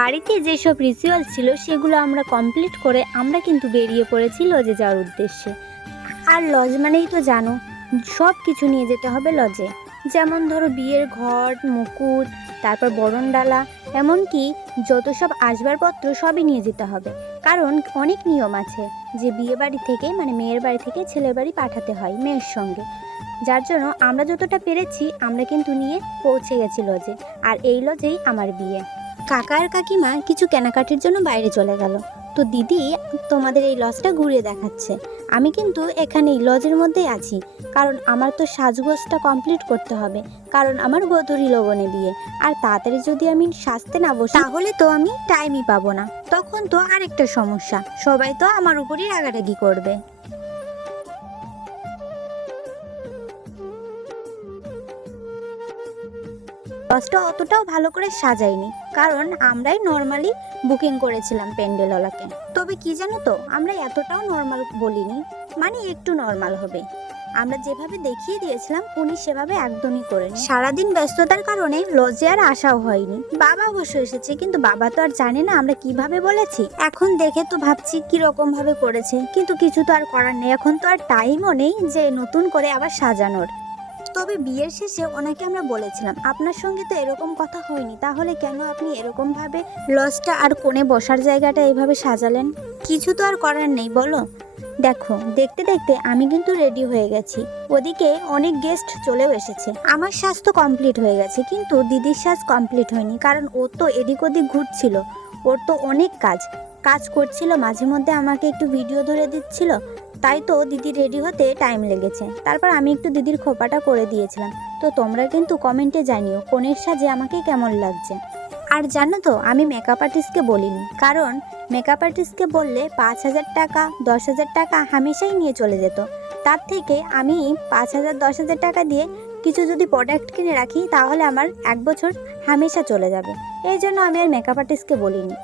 বাড়িতে যেসব রিচুয়াল ছিল সেগুলো আমরা কমপ্লিট করে আমরা কিন্তু বেরিয়ে পড়েছি লজে যাওয়ার উদ্দেশ্যে। আর লজ মানেই তো জানো, সব কিছু নিয়ে যেতে হবে লজে। যেমন ধরো বিয়ের ঘর, মুকুট, তারপর বরণডালা, এমনকি যত সব আসবাবপত্র সবই নিয়ে যেতে হবে। কারণ অনেক নিয়ম আছে যে বিয়ে বাড়ি থেকে মানে মেয়ের বাড়ি থেকে ছেলের বাড়ি পাঠাতে হয় মেয়ের সঙ্গে। যার জন্য আমরা যতটা পেরেছি আমরা কিন্তু নিয়ে পৌঁছে গেছি লজে। আর এই লজেই আমার বিয়ে। কাকা আর কাকিমা কিছু কেনাকাটির জন্য বাইরে চলে গেল, তো দিদি তোমাদের এই লজটা ঘুরিয়ে দেখাচ্ছে। আমি কিন্তু এখানেই লজের মধ্যেই আছি, কারণ আমার তো সাজগোজটা কমপ্লিট করতে হবে, কারণ আমার গোধূলি লগনে বিয়ে। আর তাড়াতাড়ি যদি আমি সাজতে না বসি তাহলে তো আমি টাইমই পাবো না, তখন তো আরেকটা সমস্যা, সবাই তো আমার উপরই রাগারাগি করবে। লজটা অতটাও ভালো করে সাজাইনি, কারণ আমরাই নর্মালি বুকিং করেছিলাম প্যান্ডেলওয়ালাকে। তবে কি জানো তো, আমরা এতটাও নর্মাল বলিনি, মানে একটু নর্মাল হবে। আমরা যেভাবে দেখিয়ে দিয়েছিলাম উনি সেভাবে একদমই করেনি। সারাদিন ব্যস্ততার কারণে লজে আর আসাও হয়নি। বাবা অবশ্য এসেছে, কিন্তু বাবা তো আর জানে না আমরা কিভাবে বলেছি। এখন দেখে তো ভাবছি কিরকম ভাবে করেছে, কিন্তু কিছু তো আর করার নেই। এখন তো আর টাইমও নেই যে নতুন করে আবার সাজানোর। তবে বিয়ের শেষে ওনাকে আমরা বলেছিলাম, আপনার সঙ্গে তো এরকম কথা হয়নি, তাহলে কেন আপনি এরকম ভাবে লজটা আর কোণে বসার জায়গাটা এইভাবে সাজালেন? কিছু তো আর করার নেই বলো। দেখো, দেখতে দেখতে আমি কিন্তু রেডি হয়ে গেছি, ওদিকে অনেক গেস্ট চলেও এসেছে। আমার সাজ তো কমপ্লিট হয়ে গেছে, কিন্তু দিদির সাজ কমপ্লিট হয়নি, কারণ ও তো এদিক ওদিক ঘুরছিল। ওর তো অনেক কাজ করছিল, মাঝে মধ্যে আমাকে একটু ভিডিও ধরে দিচ্ছিল, তাই তো দিদি রেডি হতে টাইম লেগেছে। তারপর আমি একটু দিদির খোপাটা করে দিয়েছিলাম। তো তোমরা কিন্তু কমেন্টে জানিও কোনের সাজে আমাকে কেমন লাগছে। আর জানো তো, আমি মেকআপ আর্টিস্টকে বলিনি, কারণ মেকআপ আর্টিস্টকে বললে 5,000 টাকা 10,000 টাকা হামেশাই নিয়ে চলে যেত। তার থেকে আমি 5,000 10,000 টাকা দিয়ে কিছু যদি প্রোডাক্ট কিনে রাখি তাহলে আমার 1 বছর হামেশা চলে যাবে। এই জন্য আমি আর মেকআপ আর্টিস্টকে বলিনি।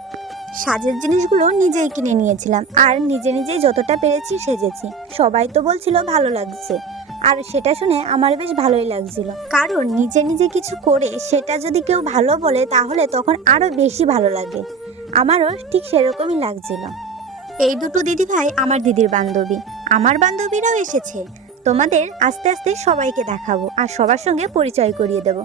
সাজের জিনিসগুলো নিজেই কিনে নিয়েছিলাম, আর নিজেই যতটা পেরেছি সেজেছি। সবাই তো বলছিল ভালো লাগছে, আর সেটা শুনে আমার বেশ ভালোই লাগছিল। কারণ নিজে কিছু করে সেটা যদি কেউ ভালো বলে তাহলে তখন আরও বেশি ভালো লাগে। আমারও ঠিক সেরকমই লাগছিল। এই দুটো দিদি ভাই আমার দিদির বান্ধবী, আমার বান্ধবীরাও এসেছে। তোমাদের আস্তে আস্তে সবাইকে দেখাবো আর সবার সঙ্গে পরিচয় করিয়ে দেব।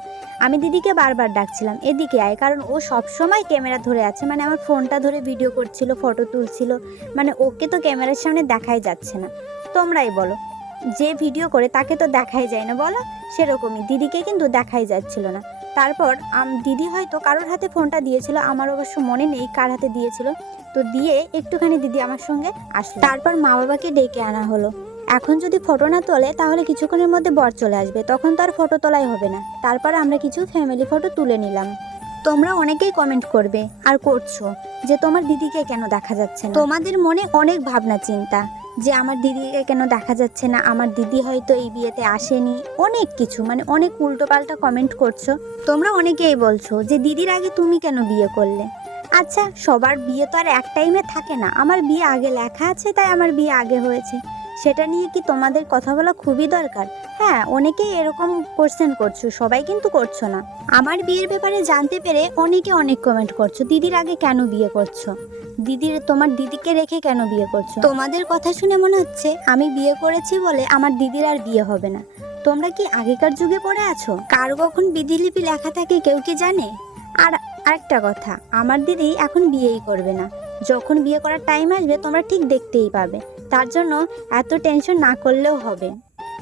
আমি দিদিকে বারবার ডাকছিলাম এদিকে আয়, কারণ ও সব সময় ক্যামেরা ধরে আছে, মানে আমার ফোনটা ধরে ভিডিও করছিল, ফটো তুলছিল, মানে ওকে তো ক্যামেরার সামনে দেখাই যাচ্ছে না। তোমরাই বলো, যে ভিডিও করে তাকে তো দেখাই যায় না বলো, সেরকমই দিদিকে কিন্তু দেখাই যাচ্ছিল না। তারপর দিদি হয়তো কারোর হাতে ফোনটা দিয়েছিল, আমার অবশ্য মনে নেই কার হাতে দিয়েছিল। তো দিয়ে একটুখানি দিদি আমার সঙ্গে আসলো, তারপর মা বাবাকে ডেকে আনা হলো। এখন যদি ফটো না তোলে তাহলে কিছুক্ষণের মধ্যে বর চলে আসবে, তখন তো আর ফটো তোলাই হবে না। তারপর আমরা কিছু ফ্যামিলি ফটো তুলে নিলাম। তোমরা অনেকেই কমেন্ট করবে আর করছো যে তোমার দিদিকে কেন দেখা যাচ্ছে না। তোমাদের মনে অনেক ভাবনা চিন্তা যে আমার দিদিকে কেন দেখা যাচ্ছে না, আমার দিদি হয়তো এই বিয়েতে আসেনি, অনেক কিছু, মানে অনেক উল্টোপাল্টা কমেন্ট করছো। তোমরা অনেকেই বলছো যে দিদির আগে তুমি কেন বিয়ে করলে। আচ্ছা, সবার বিয়ে তো আর এক টাইমে থাকে না। আমার বিয়ে আগে লেখা আছে, তাই আমার বিয়ে আগে হয়েছে। সেটা নিয়ে কি তোমাদের কথা বলা খুবই দরকার? হ্যাঁ, অনেকেই এরকম কোশ্চেন করছো, সবাই কিন্তু করছো না। আমার বিয়ের ব্যাপারে জানতে পেরে অনেকে অনেক কমেন্ট করছো, দিদির আগে কেন বিয়ে করছো, তোমার দিদিকে রেখে কেন বিয়ে করছো। তোমাদের কথা শুনে মনে হচ্ছে আমি বিয়ে করেছি বলে আমার দিদির আর বিয়ে হবে না। তোমরা কি আগেকার যুগে পড়ে আছো? কার কখন বিধিলিপি লেখা থাকে কেউ কি জানে? আর আরেকটা কথা, আমার দিদি এখন বিয়েই করবে না। যখন বিয়ে করার টাইম আসবে তোমরা ঠিক দেখতেই পাবে। তার জন্য এত টেনশন না করলেও হবে।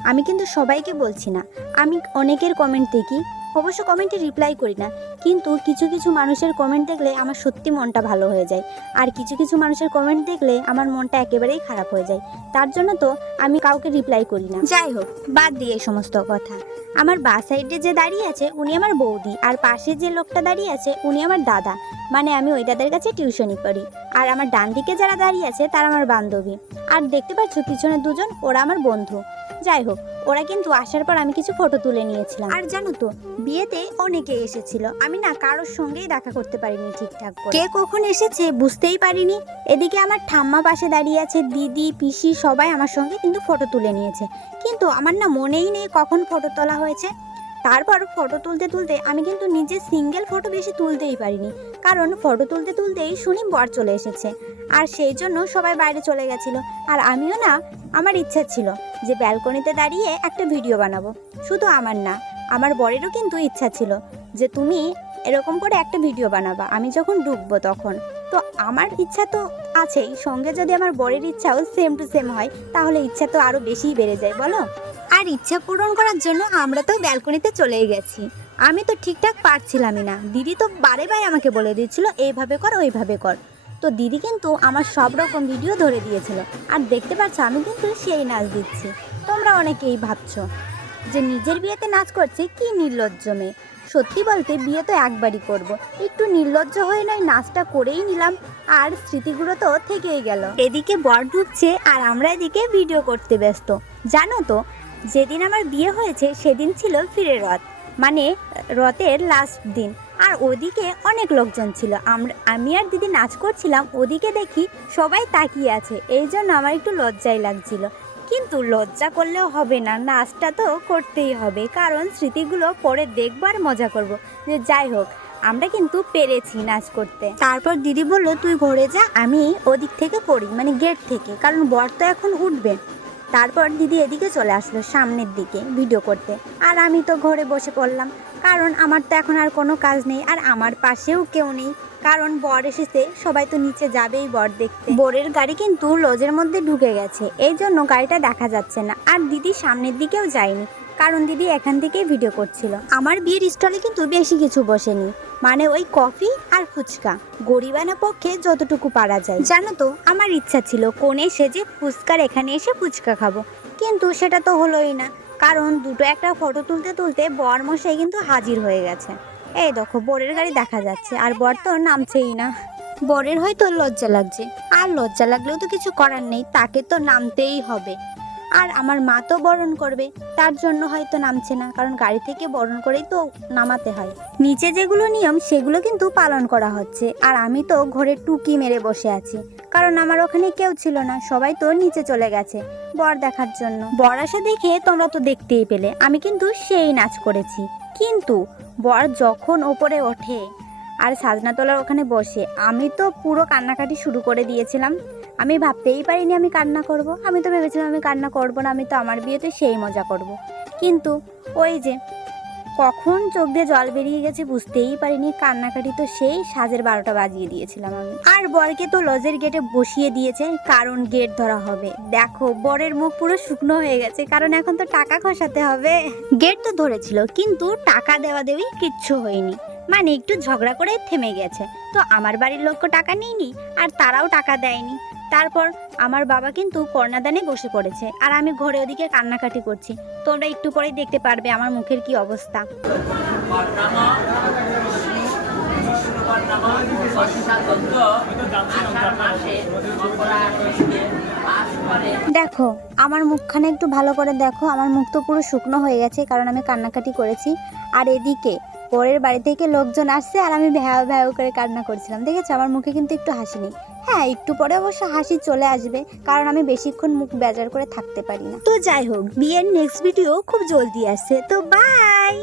আমি কিন্তু সবাইকে বলছি না, আমি অনেকের কমেন্ট দেখি, অবশ্য কমেন্টে রিপ্লাই করি না, কিন্তু কিছু মানুষের কমেন্ট দেখলে আমার সত্যি মনটা ভালো হয়ে যায়। আর কিছু মানুষের কমেন্ট দেখলে আমার মনটা একেবারেই খারাপ হয়ে যায়। তার জন্য তো আমি কাউকে রিপ্লাই করি না। যাই হোক, বাদ দিয়ে এই সমস্ত কথা। আমার বা সাইডে যে দাঁড়িয়ে আছে উনি আমার বৌদি, আর পাশে যে লোকটা দাঁড়িয়ে আছে উনি আমার দাদা, মানে আমি ওই দাদার কাছে টিউশনি করি। আর আমার ডান দিকে যারা দাঁড়িয়ে আছে তারা আমার বান্ধবী। আর দেখতে পাচ্ছ পিছনে দুজন, ওরা আমার বন্ধু। যাই হোক, ওরা কিন্তু আসার পর আমি কিছু ফটো তুলে নিয়েছিলাম। আর জানো তো, বিয়েতে অনেকে এসেছিল, আমি না কারোর সঙ্গেই দেখা করতে পারিনি ঠিকঠাক করে। কে কখন এসেছে বুঝতেই পারিনি। এদিকে আমার ঠাম্মা পাশে দাঁড়িয়ে আছে, দিদি পিসি সবাই আমার সঙ্গে কিন্তু ফটো তুলে নিয়েছে, কিন্তু আমার না মনেই নেই কখন ফটো তোলা হয়েছে। তারপর ফটো তুলতে তুলতে আমি কিন্তু নিজে সিঙ্গেল ফটো বেশি তুলতেই পারিনি, কারণ ফটো তুলতে তুলতেই শুনি বর চলে এসেছে। আর সেই জন্য সবাই বাইরে চলে গেছিলো। আর আমিও না, আমার ইচ্ছা ছিল যে ব্যালকনিতে দাঁড়িয়ে একটা ভিডিও বানাবো। শুধু আমার না, আমার বরেরও কিন্তু ইচ্ছা ছিল যে তুমি এরকম করে একটা ভিডিও বানাবা আমি যখন ঢুকবো তখন। তো আমার ইচ্ছা তো আছেই, সঙ্গে যদি আমার বরের ইচ্ছাও সেম টু সেম হয় তাহলে ইচ্ছা তো আরও বেশিই বেড়ে যায়, বলো। আর ইচ্ছা পূরণ করার জন্য আমরা তো ব্যালকনিতে চলেই গেছি। আমি তো ঠিকঠাক পারছিলামই না, দিদি তো বারে বারে আমাকে বলে দিচ্ছিল এইভাবে কর ওইভাবে কর। তো দিদি কিন্তু আমার সব রকম ভিডিও ধরে দিয়েছিল। আর দেখতে পাচ্ছ আমি কিন্তু সেই নাচ দিচ্ছি। তোমরা অনেকেই ভাবছো যে নিজের বিয়েতে নাচ করছে, কি নির্লজ্জ মেয়ে। সত্যি বলতে বিয়ে তো একবারই করব, একটু নির্লজ্জ হয়ে নয় নাচটা করেই নিলাম, আর স্মৃতিগুলো তো থেকেই গেল। এদিকে বর ঢুকছে আর আমরা এদিকে ভিডিও করতে ব্যস্ত। জানো তো, যেদিন আমার বিয়ে হয়েছে সেদিন ছিল ফিরে রথ, মানে রথের লাস্ট দিন। আর ওদিকে অনেক লোকজন ছিল, আমি আর দিদি নাচ করছিলাম, ওদিকে দেখি সবাই তাকিয়ে আছে। এই জন্য আমার একটু লজ্জাই লাগছিল, কিন্তু লজ্জা করলেও হবে না, নাচটা তো করতেই হবে, কারণ স্মৃতিগুলো পরে দেখবো আর মজা করব। যে যাই হোক, আমরা কিন্তু পেরেছি নাচ করতে। তারপর দিদি বলল তুই ঘরে যা, আমি ওদিক থেকে করি, মানে গেট থেকে, কারণ বর তো এখন উঠবে। তারপর দিদি এদিকে চলে আসলো সামনের দিকে ভিডিও করতে, আর আমি তো ঘরে বসে পড়লাম, কারণ আমার তো এখন আর কোনো কাজ নেই, আর আমার পাশেও কেউ নেই, কারণ বর এসেছে, সবাই তো নিচে যাবেই বর দেখতে। বরের গাড়ি কিন্তু লজের মধ্যে ঢুকে গেছে, এই জন্য গাড়িটা দেখা যাচ্ছে না। আর দিদি সামনের দিকেও যায়নি, কারণ দিদি এখান থেকেই ভিডিও করছিল। আমার বিয়ের স্টলে কিন্তু বেশি কিছু বসেনি, মানে ওই কফি আর ফুচকা, গরিবানা পক্ষে যতটুকু পারা যায়। জানো তো, আমার ইচ্ছা ছিল কোণে সেজে ফুচকার এখানে এসে ফুচকা খাবো, কিন্তু সেটা তো হলোই না, কারণ দুটো একটা ফটো তুলতে তুলতে বর মশাই কিন্তু হাজির হয়ে গেছে। এই দেখো বরের গাড়ি দেখা যাচ্ছে, আর বর তো নামছেই না। বরের হয়তো লজ্জা লাগছে, আর লজ্জা লাগলেও তো কিছু করার নেই, তাকে তো নামতেই হবে। আর আমার মা তো বরণ করবে, তার জন্য হয়তো নামছে না, কারণ গাড়ি থেকে বরণ করেই তো নামাতে হয়। নিচে যেগুলো নিয়ম সেগুলো কিন্তু পালন করা হচ্ছে, আর আমি তো ঘরে টুকি মেরে বসে আছি, কারণ আমার ওখানে কেউ ছিল না, সবাই তো নিচে চলে গেছে বর দেখার জন্য। বর আসা দেখে তোমরা তো দেখতেই পেলে আমি কিন্তু সেই নাচ করেছি। কিন্তু বর যখন ওপরে ওঠে আর সাজনাতলার ওখানে বসে, আমি তো পুরো কান্নাকাটি শুরু করে দিয়েছিলাম। আমি ভাবতেই পারিনি আমি কান্না করব, আমি তো ভেবেছিলাম আমি কান্না করব না, আমি তো আমার বিয়েতে সেই মজা করব। কিন্তু ওই যে কখন চোখ দিয়ে জল বেরিয়ে গেছে বুঝতেই পারিনি, কান্নাকাটি তো সেই সাজের 12টা বাজিয়ে দিয়েছিলাম আমি। আর বরকে তো লজের গেটে বসিয়ে দিয়েছে, কারণ গেট ধরা হবে। দেখো বরের মুখ পুরো শুকনো হয়ে গেছে, কারণ এখন তো টাকা খসাতে হবে। গেট তো ধরেছিল, কিন্তু টাকা দেওয়া দেওয়ি কিচ্ছু হয়নি, মানে একটু ঝগড়া করে থেমে গেছে। তো আমার বাড়ির লোকও টাকা নেয়নি, আর তারাও টাকা দেয়নি। তারপর আমার বাবা কিন্তু কর্ণাদানে বসে পড়েছে, আর আমি ঘরে ওদিকে কান্নাকাটি করছি। তোমরা একটু পরেই দেখতে পারবে আমার মুখের কি অবস্থা। দেখো আমার মুখখানে একটু ভালো করে দেখো, আমার মুখ তো পুরো শুকনো হয়ে গেছে, কারণ আমি কান্নাকাটি করেছি। আর এদিকে পরের বাড়ি থেকে লোকজন আসছে, আর আমি ভ্যাও ভ্যাও করে কান্না করছিলাম। দেখেছো আমার মুখে কিন্তু একটু হাসি নেই। হ্যাঁ, একটু পরে অবশ্য হাসি চলে আসবে, কারণ আমি বেশিক্ষণ মুখ বেজার করে থাকতে পারি না। তো যাই হোক, বিয়ের নেক্সট ভিডিও খুব জলদি আসছে, তো বাই।